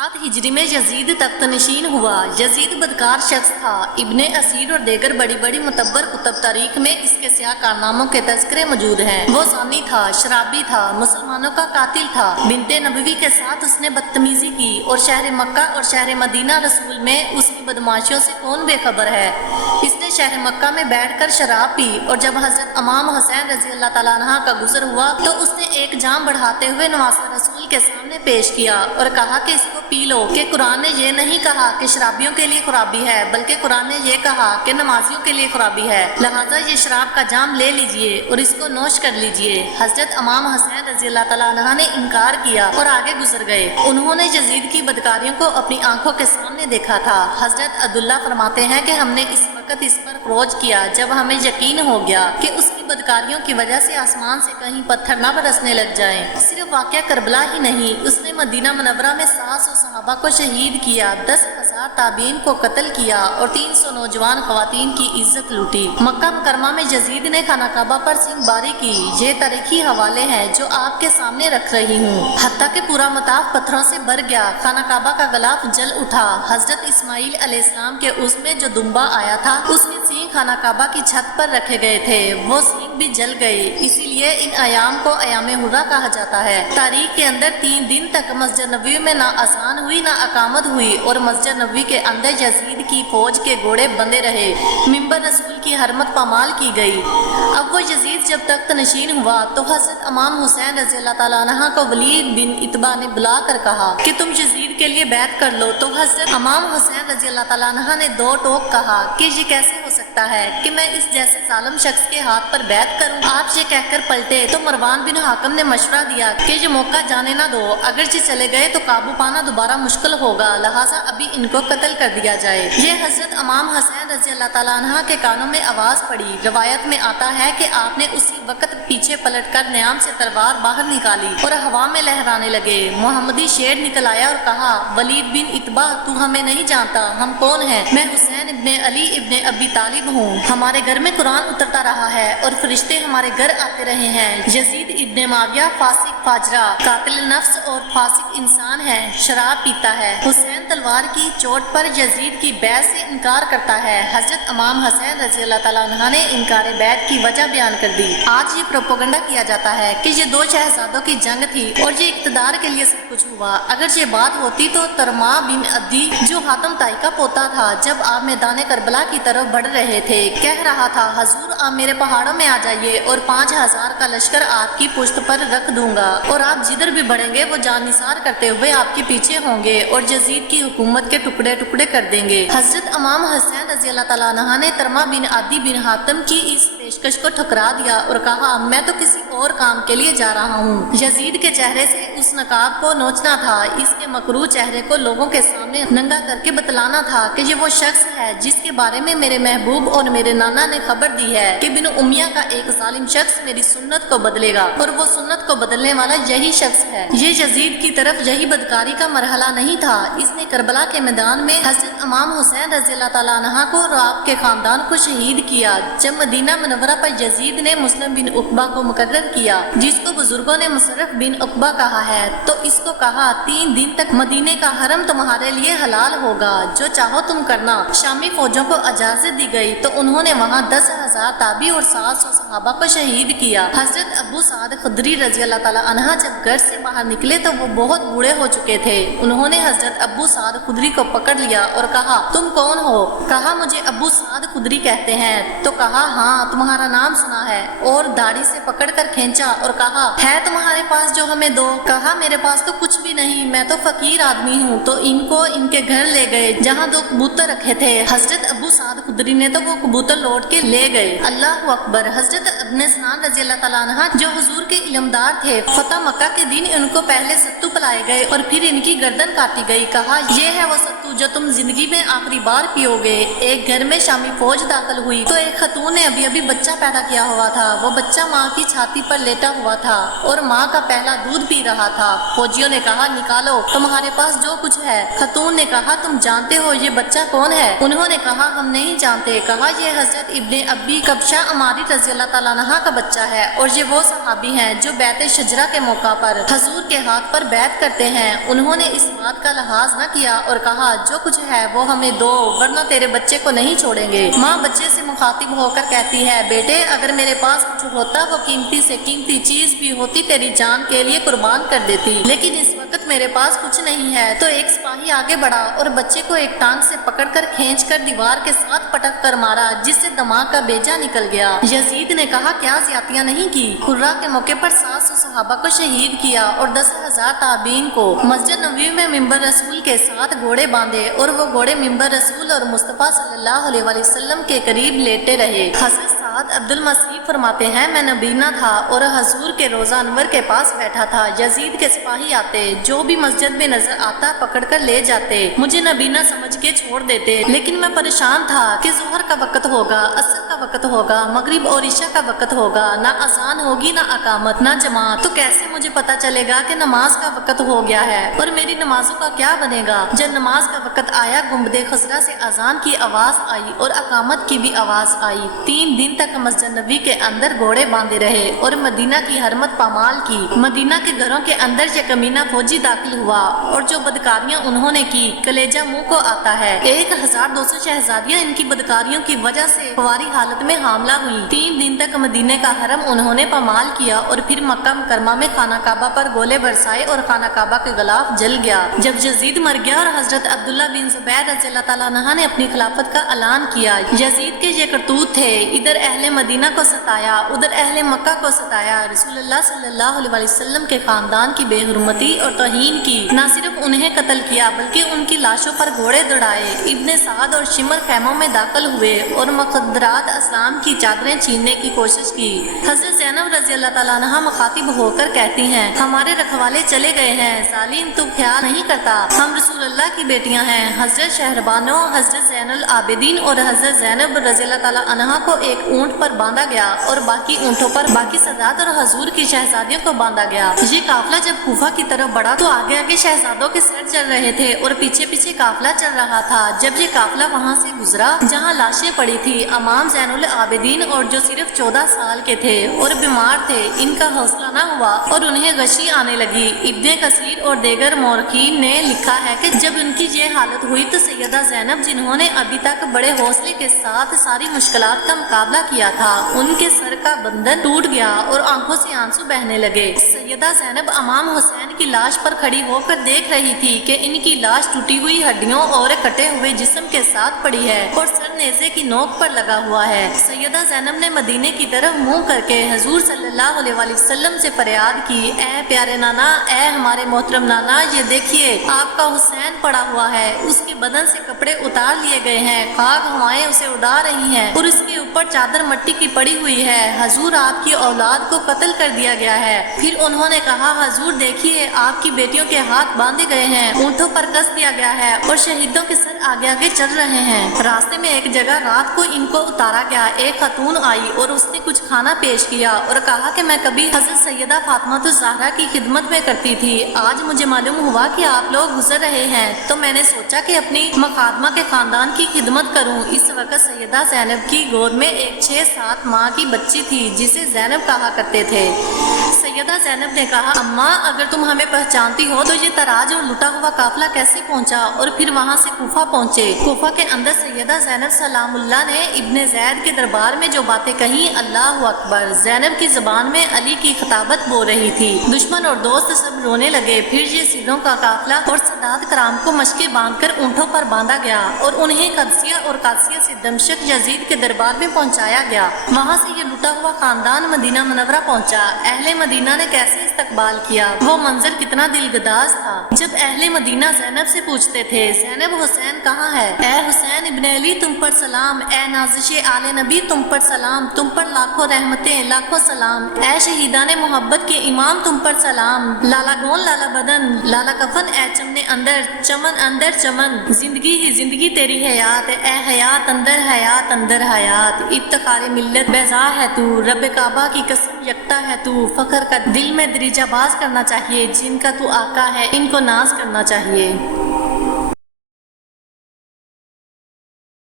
7 हिजरी में यजीद तख्त नशीन हुआ। यजीद बदकार शख्स था। इब्ने असीर और देगर बड़ी बड़ी मुतब्बर कुतब तारीख में इसके स्याह कारनामों के तज़किरे मौजूद हैं। वो ज़ानी था, शराबी था, मुसलमानों का कातिल था। बिन्ते नबवी के साथ उसने बदतमीजी की और शहर मक्का और शहर मदीना रसूल में उसकी बदमाशियों से कौन बेखबर है। इसने शहर मक्का में बैठकर शराब पी और जब हजरत इमाम हुसैन रजी अल्लाह तआला अन्हा का गुज़र हुआ तो उसने एक जाम बढ़ाते हुए नवासा रसूल के सामने पेश किया और कहा कि इसको पी लो, कि कुरान ने ये नहीं कहा कि शराबियों के लिए खराबी है, बल्कि कुरान ने ये कहा कि नमाजियों के लिए खराबी है, लिहाजा ये शराब का जाम ले लीजिए और इसको नोश कर लीजिए। हजरत इमाम हुसैन रजी अल्लाह तआला अन्हा ने इनकार किया और आगे गुजर गए। उन्होंने यजीद की बदकारियों को अपनी आंखों के सामने देखा था। हजरत अब्दुल्ला फरमाते हैं कि हमने इस वक्त इस पर फरोज किया जब हमें यकीन हो गया कि उसकी बदकारियों की वजह से आसमान से कहीं पत्थर न बरसने लग जाएं। सिर्फ वाक़या करबला ही नहीं, उसने मदीना मुनव्वरा में 700 सहाबा को शहीद किया, 10,000 ताबीन को कत्ल किया और 300 नौजवान खवातीन की इज्जत लूटी। मक्का मुकरमा में यजीद ने खाना काबा पर सिंहबारी की। ये तारीखी हवाले हैं जो आपके सामने रख रही हूँ। हत्ता कि पूरा मताफ पत्थरों से भर गया, खाना काबा का गलाफ जल उठा। हजरत इस्माइल अलैहिस्सलाम के उसमें जो दुम्बा आया था उसके सींग खाना काबा की छत पर रखे गए थे, वो सींग भी जल गए। इसीलिए इन अयाम को अयाम हुर्रा कहा जाता है। तारीख के अंदर 3 दिन तक मस्जिद नबवी में ना अजान हुई ना अकामत हुई और मस्जिद नबवी के अंदर यजीद की फौज के घोड़े बंधे रहे। मिंबर रसूल की हरमत पामाल की गई। अब वो यजीद जब तख्त नशीन हुआ तो हजरत इमाम हुसैन रजी अल्लाह तआला अन्हा को वलीद बिन इतबा ने बुला कर कहा कि तुम यजीद के लिए बैत कर लो। तो हजरत इमाम हुसैन रजी अल्लाह तआला अन्हा ने 2 टोक कहा कि ये कैसे हो सकता है कि मैं इस जैसे जालिम शख्स के हाथ पर बैत करूं। आप ये कहकर पलटे तो मरवान बिन हाकम ने मशवरा दिया कि ये मौका जाने ना दो, अगर ये चले गए तो काबू पाना दोबारा मुश्किल होगा, लिहाजा अभी इनको कत्ल कर दिया जाए। ये हजरत इमाम हुसैन रजी अल्लाह तआला अन्हा के कानों में आवाज पड़ी। रवायत में आता है कि आपने उसी वक्त पीछे पलटकर न्याम से तलवार बाहर निकाली और हवा में लहराने लगे। मोहम्मदी शेर निकल आया और कहा, वलीद बिन इतबा, तू हमें नहीं जानता, हम कौन हैं? मैं हुसैन इब्ने अली इब्ने अबी तालिब हूँ। हमारे घर में कुरान उतरता रहा है और फरिश्ते हमारे घर आते रहे हैं। यजीद इब्ने माविया फासिक फाजरा, कातिल नफ्स और फासिक इंसान है, शराब पीता है। हुसैन तलवार की चोट पर यजीद की बैत से इनकार करता है। हजरत इमाम हुसैन रजी अल्लाह तआला अन्हा ने इनकार बैत की वजह बयान कर दी। आज ये प्रोपेगेंडा किया जाता है कि ये 2 शहजादों की जंग थी और ये इक़्तिदार के लिए सब कुछ हुआ। अगर ये बात होती तो तरमा बिन अद्दी जो हातम ताई का पोता था, जब आप मैदान करबला की तरफ बढ़ रहे थे, कह रहा था, हजूर आप मेरे पहाड़ों में आ जाइए और 5000 का लश्कर आपकी पुश्त पर रख दूंगा और आप जिधर भी बढ़ेंगे वो जानिसार करते हुए आपके पीछे होंगे और यजीद की हुकूमत के टुकड़े टुकड़े कर देंगे। हजरत इमाम हुसैन रजी अल्लाह तआला अन्हा ने तरमा बिन आदि बिन हातम की इस पेशकश को ठुकरा दिया और कहा, मैं तो किसी और काम के लिए जा रहा हूँ। यजीद के चेहरे से उस नकाब को नोचना था, इसके मकरू चेहरे को लोगों के सामने नंगा करके बतलाना था कि ये वो शख्स है जिसके बारे में मेरे महबूब और मेरे नाना ने खबर दी है कि बिन उमिया का एक जालिम शख्स मेरी सुन्नत को बदलेगा और वो सुन्नत को बदलने वाला यही शख्स है। ये यजीद की तरफ यही बदकारी का मरहला नहीं था। इसने करबला के मैदान में हजरत इमाम हुसैन रजी अल्लाह तआला अन्हा को और आपके खानदान को शहीद किया। जब मदीना मुनव्वरा पर यजीद ने मुस्लिम बिन उकबा को मुकर्रर किया, जिसको बुजुर्गों ने मुशर्रफ बिन उकबा कहा है, तो इसको कहा, 3 दिन तक मदीने का हरम तुम्हारे लिए हलाल होगा, जो चाहो तुम करना। शामी फौजों को इजाजत दी गई तो उन्होंने वहाँ 10,000 ताबी और 700 सहाबा को शहीद किया। हजरत अबू साद खुदरी रजी अल्लाह तआला अन्हा जब घर से बाहर निकले तो वो बहुत बूढ़े हो चुके थे। उन्होंने हजरत अबू साद खुदरी को पकड़ लिया और कहा, तुम कौन हो? कहा, मुझे अबू साद खुदरी कहते हैं। तो कहा, हाँ तुम्हारा नाम सुना है, और दाढ़ी से पकड़कर खींचा और कहा, है तुम्हारे पास जो हमें दो? कहा, मेरे पास तो कुछ भी नहीं, मैं तो फकीर आदमी हूँ। तो इनको इनके घर ले गए जहाँ 2 कबूतर रखे थे। हजरत अबू साद खुदरी ने तो वो कबूतर लौट के ले गए। अल्लाह अकबर। हजरत इब्ने सनान रजी अल्लाह तआला अन्हा जो हुजूर के इल्मदार थे, फतह मक्का के दिन इनको पहले सत्तू पिलाए गए और फिर इनकी गर्दन काटी गई। कहा, ये है वो सत्तू जो तुम जिंदगी में आखिरी बार पियोगे। एक घर में शामी फौज दाखिल हुई तो एक खतून ने अभी अभी बच्चा पैदा किया हुआ था। वो बच्चा माँ की छाती पर लेटा हुआ था और माँ का पहला दूध पी रहा था। फौजियों ने कहा, निकालो तुम्हारे पास जो कुछ है। खतून ने कहा, तुम जानते हो ये बच्चा कौन है? उन्होंने कहा, हम नहीं जानते। कहा, ये हजरत इब्ने अबी कबशा अमारी रजी अल्लाह तआला अन्हा का बच्चा है और ये वो सहाबी हैं जो बैत शजरा کے موقع پر حضور کے ہاتھ پر بیعت کرتے ہیں، انہوں نے اس بات کا لحاظ نہ کیا اور کہا جو کچھ ہے وہ ہمیں دو ورنہ تیرے بچے کو نہیں چھوڑیں گے۔ ماں بچے سے مخاطب ہو کر کہتی ہے بیٹے اگر میرے پاس کچھ ہوتا وہ قیمتی سے قیمتی چیز بھی ہوتی تیری جان کے لیے قربان کر دیتی، لیکن اس وقت میرے پاس کچھ نہیں ہے۔ تو ایک سپاہی آگے بڑھا اور بچے کو ایک ٹانگ سے پکڑ کر کھینچ کر دیوار کے ساتھ پٹک کر مارا جس سے دماغ کا بیجا نکل گیا۔ یزید نے کہا کیا زیادتیاں نہیں کی؟ قرہ کے موقع پر 700 صحابہ کو شہید کیا اور 10,000 تابعین کو۔ مسجد نبوی میں ممبر رسول کے ساتھ گھوڑے باندھے اور وہ گھوڑے ممبر رسول اور مصطفیٰ صلی اللہ علیہ وآلہ وسلم کے قریب لیٹے رہے۔ حضرت سعد عبد المسیح فرماتے ہیں میں نبینا تھا اور حضور کے روضہ انور کے پاس بیٹھا تھا۔ یزید کے سپاہی آتے، جو بھی مسجد میں نظر آتا پکڑ کر لے جاتے، مجھے نبینا سمجھ کے چھوڑ دیتے، لیکن میں پریشان تھا کہ ظہر کا وقت ہوگا، عصر کا وقت ہوگا، مغرب اور عشاء کا وقت ہوگا، نہ اذان ہوگی نہ اقامت نہ جماعت، تو کیسے مجھے پتا چلے گا کہ نماز کا وقت ہو گیا ہے اور میری نمازوں کا کیا بنے گا؟ جب نماز کا وقت آیا گنبد خضرا سے اذان کی آواز آئی اور اقامت کی بھی آواز آئی۔ 3 دن تک مسجد نبی کے اندر گھوڑے باندھے رہے اور مدینہ کی حرمت پامال کی۔ مدینہ کے گھروں کے اندر یہ کمینہ فوجی داخل ہوا اور جو بدکاریاں انہوں نے کی کلیجہ منہ کو آتا ہے۔ 1200 شہزادیاں ان کی بدکاریوں کی وجہ سے فواری حالت میں حاملہ ہوئیں۔ 3 دن تک مدینہ کا حرم انہوں نے پامال کیا اور پھر مکہ مکرمہ میں خانہ کعبہ پر گولے برسائے اور خانہ کعبہ کے غلاف جل گیا۔ جب یزید مر گیا اور حضرت عبداللہ بن زبیر رضی اللہ تعالیٰ عنہ نے اپنی خلافت کا اعلان کیا، یزید کے یہ کرتوت تھے، ادھر اہل مدینہ کو ستایا، ادھر اہل مکہ کو ستایا، رسول اللہ صلی اللہ علیہ وسلم کے خاندان کی بے حرمتی اور توہین کی، نہ صرف انہیں قتل کیا بلکہ ان کی لاشوں پر گھوڑے دوڑائے۔ ابن سعد اور شمر خیموں میں داخل ہوئے اور مخدرات اسلام کی چادریں چھیننے کی کوشش کی۔ حضرت زینب رضی اللہ تعالیٰ عنہ مخاطب ہو کر کہتی ہیں ہمارے رکھوالے چلے گئے ہیں، ظالم تو خیال نہیں کرتا، ہم رسول اللہ کی بیٹیاں ہیں۔ حضرت شہربانو، حضرت زین العابدین اور حضرت زینب رضی اللہ تعالیٰ عنہ کو ایک اونٹ پر باندھا گیا اور باقی اونٹوں پر باقی سادات اور حضور کی شہزادیوں کو باندھا گیا۔ یہ قافلہ جب کوفہ کی طرف بڑھا تو آگے آگے شہزادوں کے سر چل رہے تھے اور پیچھے پیچھے قافلہ چل رہا تھا۔ جب یہ قافلہ وہاں سے گزرا جہاں لاشیں پڑی تھی، امام زین العابدین اور جو صرف 14 سال کے تھے اور بیمار تھے، ان کا حوصلہ نہ ہوا اور انہیں غشی آنے لگی۔ ابن کثیر اور دیگر مورخین نے لکھا ہے کہ جب ان کی یہ حالت ہوئی تو سیدہ زینب جنہوں نے ابھی تک بڑے حوصلے کے ساتھ ساری مشکلات کا مقابلہ کیا تھا، ان کے سر کا بندن ٹوٹ گیا اور آنکھوں سے آنسو بہنے لگے۔ سیدہ زینب امام حسین کی لاش پر کھڑی ہو کر دیکھ رہی تھی کہ ان کی لاش ٹوٹی ہوئی ہڈیوں اور کٹے ہوئے جسم کے ساتھ پڑی ہے اور سر نیزے کی نوک پر لگا ہوا ہے۔ سیدہ زینب نے مدینے کی طرف منہ کر کے حضور صلی اللہ علیہ وآلہ وسلم سے فریاد کی، اے پیارے نانا، اے ہمارے محترم نانا، یہ دیکھیے آپ کا حسین پڑا ہوا ہے، اس کے بدن سے کپڑے اتار لیے گئے ہیں، خاک ہوائیں اسے اڑا رہی ہیں اور اس کے اوپر چادر مٹی کی پڑی ہوئی ہے، حضور آپ کی اولاد کو قتل کر دیا گیا ہے۔ پھر انہوں نے کہا حضور دیکھیے آپ کی بیٹیوں کے ہاتھ باندھے گئے ہیں، اونٹوں پر کس دیا گیا ہے اور شہیدوں کے سر آگے آگے چل رہے ہیں۔ راستے میں ایک جگہ رات کو ان کو اتارا گیا، ایک خاتون آئی اور اس نے کچھ کھانا پیش کیا اور کہا کہ میں کبھی حضرت سیدہ فاطمہ الزہرا کی خدمت میں کرتی تھی، آج مجھے معلوم ہوا کہ آپ لوگ گزر رہے ہیں تو میں نے سوچا کہ اپنی مخادمہ کے خاندان کی خدمت کروں۔ اس وقت سیدہ زینب کی گود میں ایک 6-7 ماہ کی بچی تھی جسے زینب کہا کرتے تھے۔ سیدہ زینب نے کہا اماں اگر تم ہمیں پہچانتی ہو تو یہ تراج اور لٹا ہوا قافلہ کیسے پہنچا اور پھر وہاں سے کوفہ پہنچے؟ کوفہ کے اندر سیدہ زینب سلام اللہ نے ابن زید کے دربار میں جو باتیں کہیں، اللہ اکبر، زینب کی زبان میں علی کی خطابت بول رہی تھی۔ دشمن اور دوست سب رونے لگے۔ پھر یہ سیدوں کا قافلہ اور سادات کرام کو مشقیں باندھ کر اونٹوں پر باندھا گیا اور انہیں قادسیہ اور قادسیہ سے دمشق یزید کے دربار میں پہنچایا گیا۔ وہاں سے یہ لٹا ہوا خاندان مدینہ منورہ پہنچا۔ اہل مدینہ نے کیسے استقبال کیا، وہ منظر کتنا دلگداز تھا۔ جب اہل مدینہ زینب سے پوچھتے تھے زینب حسین کہاں ہے؟ اے حسین ابن علی تم پر سلام، اے نازش آل نبی تم پر سلام، تم پر لاکھوں رحمتیں لاکھوں سلام، اے شہیدان محبت کے امام تم پر سلام، لالا گون لالا بدن لالا کفن، اے چمن اندر چمن اندر چمن، زندگی ہی زندگی تیری حیات، اے حیات اندر حیات، افتخار ملت بیضا ہے تو، رب کعبہ کی قسم یکتا ہے تو، فخر کا دل میں دریجہ باز کرنا چاہیے، جن کا تو آقا ہے ان کو ناز کرنا چاہیے۔